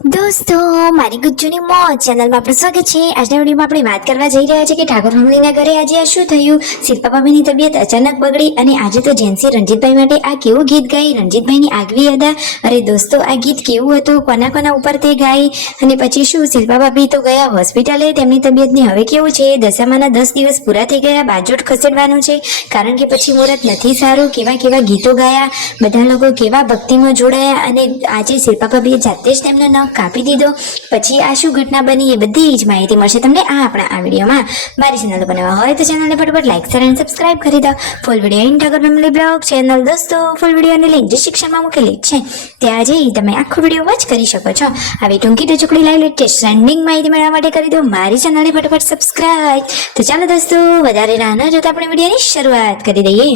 दोस्तों मारी गुज्जूनी मौज चैनल में आपનું સ્વાગત છે। આજના વિડીયોમાં આપણે વાત કરવા જઈ રહ્યા છીએ કે ઠાકોર ફેમિલીના ઘરે આજે આ શું થયું। શિલ્પા ભાભીની તબિયત અચાનક બગડી અને આજે તો જેન્સી રણજીતભાઈ માટે આ કેવું ગીત ગાઈ, રણજીતભાઈની આગવી અદા। અરે દોસ્તો આ ગીત કેવું હતું, કોના કોના ઉપર તે ગાઈ અને પછી શું શિલ્પા ભાભી તો ગયા હોસ્પિટલે, તેમની તબિયતને હવે કેવું છે। દશામાના 10 દિવસ પૂરા થઈ ગયા, બાજોટ ખસેડવાનું છે કારણ કે પછી મુહૂર્ત નથી સારું। કેવા કેવા ગીતો ગાયા, બધા લોકો કેવા ભક્તિમાં જોડાયા અને આજે શિલ્પા ભાભીએ જાતે જ તેમનો નખ કાપી દીધો। પછી આ શું ઘટના બની એ બધી જ માહિતી મળશે તમને આપણા આ વિડીયોમાં। મારી ચેનલ પર નવા હોય તો ચેનલને ફટાફટ લાઈક શેર અને સબસ્ક્રાઇબ કરી દો। Full video in Thakor family blog channel દોસ્તો ફૂલ વિડીયોની લિંક ડિસ્ક્રિપ્શનમાં મૂકેલી છે, ત્યાં જઈ તમે આખો વિડીયો વોચ કરી શકો છો। આવી ટૂંકી ટચુકડી લાઈવ લેટેસ્ટ ટ્રેન્ડિંગ માહિતી મેળવવા માટે કરી દો મારી ચેનલને ફટાફટ સબસ્ક્રાઇબ। તો ચાલો દોસ્તો વધારે રાહ ન જોતા આપણે વિડીયોની શરૂઆત કરી દઈએ।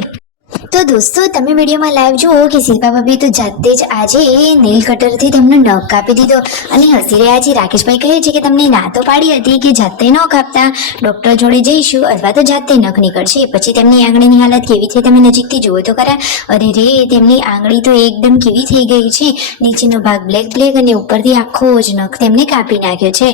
તો દોસ્તો તમે વિડીયોમાં લાઈવ જુઓ કે શિલ્પા ભાભી તો જાતે જ આજે નેલ કટરથી તેમનો નખ કાપી દીધો અને હસી રહ્યા છે। રાકેશભાઈ કહે છે કે તમને ના તો પાડી હતી કે જાતે ન કાપતા, ડોક્ટર જોડે જઈશું અથવા તો જાતે નખ નીકળશે। પછી તેમની આંગળીની હાલત કેવી થઈ તમે નજીકથી જુઓ તો ખરા। અરે રે તેમની આંગળી તો એકદમ કેવી થઈ ગઈ છે, નીચેનો ભાગ બ્લેક બ્લેક અને ઉપરથી આખો જ નખ તેમને કાપી નાખ્યો છે।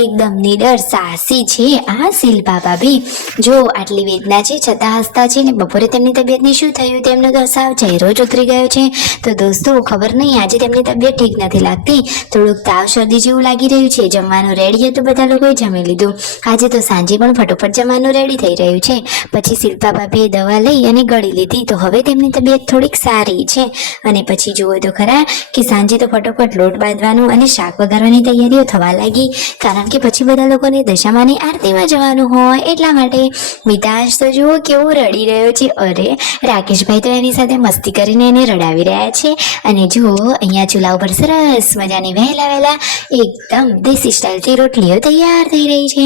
એકદમ નીડર સાહસી છે આ શિલ્પા ભાભી। જો આટલી વેદના છે છતાં હસતા છે ને બપોરે તેમની તબિયતની શું થયું તેમનો તો સાવ ચહેરો જ ઉતરી ગયો છે। તો દોસ્તો ખબર નહીં આજે તેમની તબિયત ઠીક નથી લાગતી, થોડુંક તાવ શરદી જેવું લાગી રહ્યું છે। જમવાનું રેડી હતું, બધા લોકોએ જમી લીધું, આજે તો સાંજે પણ ફટોફટ જમવાનું રેડી થઈ રહ્યું છે। પછી શિલ્પા ભાભીએ દવા લઈ અને ગળી લીધી તો હવે તેમની તબિયત થોડીક સારી છે। અને પછી જુઓ તો ખરા કે સાંજે તો ફટોફટ લોટ બાંધવાનું અને શાક વઘારવાની તૈયારીઓ થવા લાગી, કારણ કે પછી બધા લોકોને દશામાની આરતીમાં જવાનું હોય એટલા માટે। મિતાશ તો જુઓ કેવો રડી રહ્યો છે। અરે રાકેશભાઈ તો એની સાથે મસ્તી કરીને એને રડાવી રહ્યા છે। અને જુઓ અહીંયા ચૂલા ઉપર સરસ મજાની વહેલા એકદમ દેશી સ્ટાઇલથી રોટલીઓ તૈયાર થઈ રહી છે।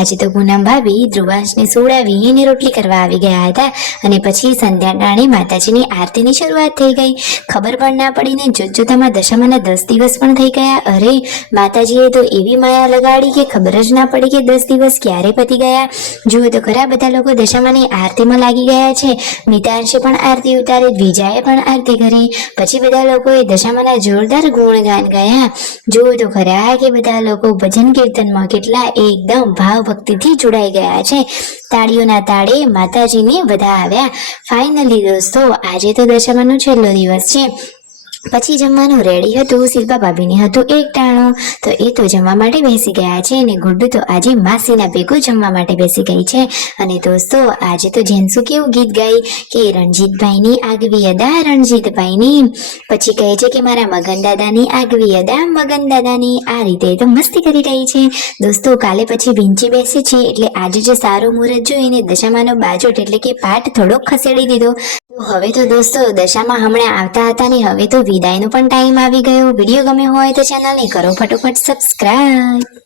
આજે તો પૂનમ ભાભી ધ્રુવાંશને સોડાવી એને રોટલી કરવા આવી ગયા હતા અને પછી સંધ્યા ટાણે માતાજીની આરતીની શરૂઆત થઈ ગઈ। ખબર પણ ના પડીને જોતજોતામાં દશામાના 10 દિવસ પણ થઈ ગયા। અરે માતાજીએ તો એવી માયા લગાડી કે ખબર જ ના પડી કે 10 દિવસ ક્યારે પતી ગયા। જુઓ તો ખરા બધા લોકો દશામાની આરતીમાં લાગી ગયા છે। મિતાંશે પણ આરતી ઉતારી, દ્વિજાએ પણ આરતી કરી, પછી બધા લોકોએ દશામાના જોરદાર ગુણગાન ગાયા। જુઓ તો ખરા કે બધા લોકો ભજન કીર્તનમાં કેટલા એકદમ ભાવ ભક્તિથી જોડાઈ ગયા છે। તાળીઓના તાળે માતાજીને વધાવ્યા। ફાઇનલી દોસ્તો આજે તો દશામાનો છેલ્લો દિવસ છે। પછી જમવાનું રેડી હતું, શિલ્પા ભાભીને હતું એક ટાણું તો એ તો જમવા માટે બેસી ગયા છે અને ગુડ્ડુ તો આજે માસીના ભેગું જમવા માટે બેસી ગઈ છે। અને દોસ્તો આજે તો જેન્સુ કેવું ગીત ગાઈ કે રણજીતભાઈની આગવી અદા રણજીતભાઈની, પછી કહે છે કે મારા મગન દાદાની આગવી અદા મગન દાદાની। આ રીતે તો મસ્તી કરી રહી છે। દોસ્તો કાલે પછી વિંચી બેસે છે એટલે આજે જે સારું મુહૂર્ત જોઈને દશામાનો બાજોટ એટલે કે પાઠ થોડોક ખસેડી દીધો। હવે તો દોસ્તો દશામાં હમણાં આવતા હતા ને હવે તો વિદાયનો પણ ટાઈમ આવી ગયો। વિડીયો ગમે હોય તો ચેનલને કરો ફટોફટ સબસ્ક્રાઇબ।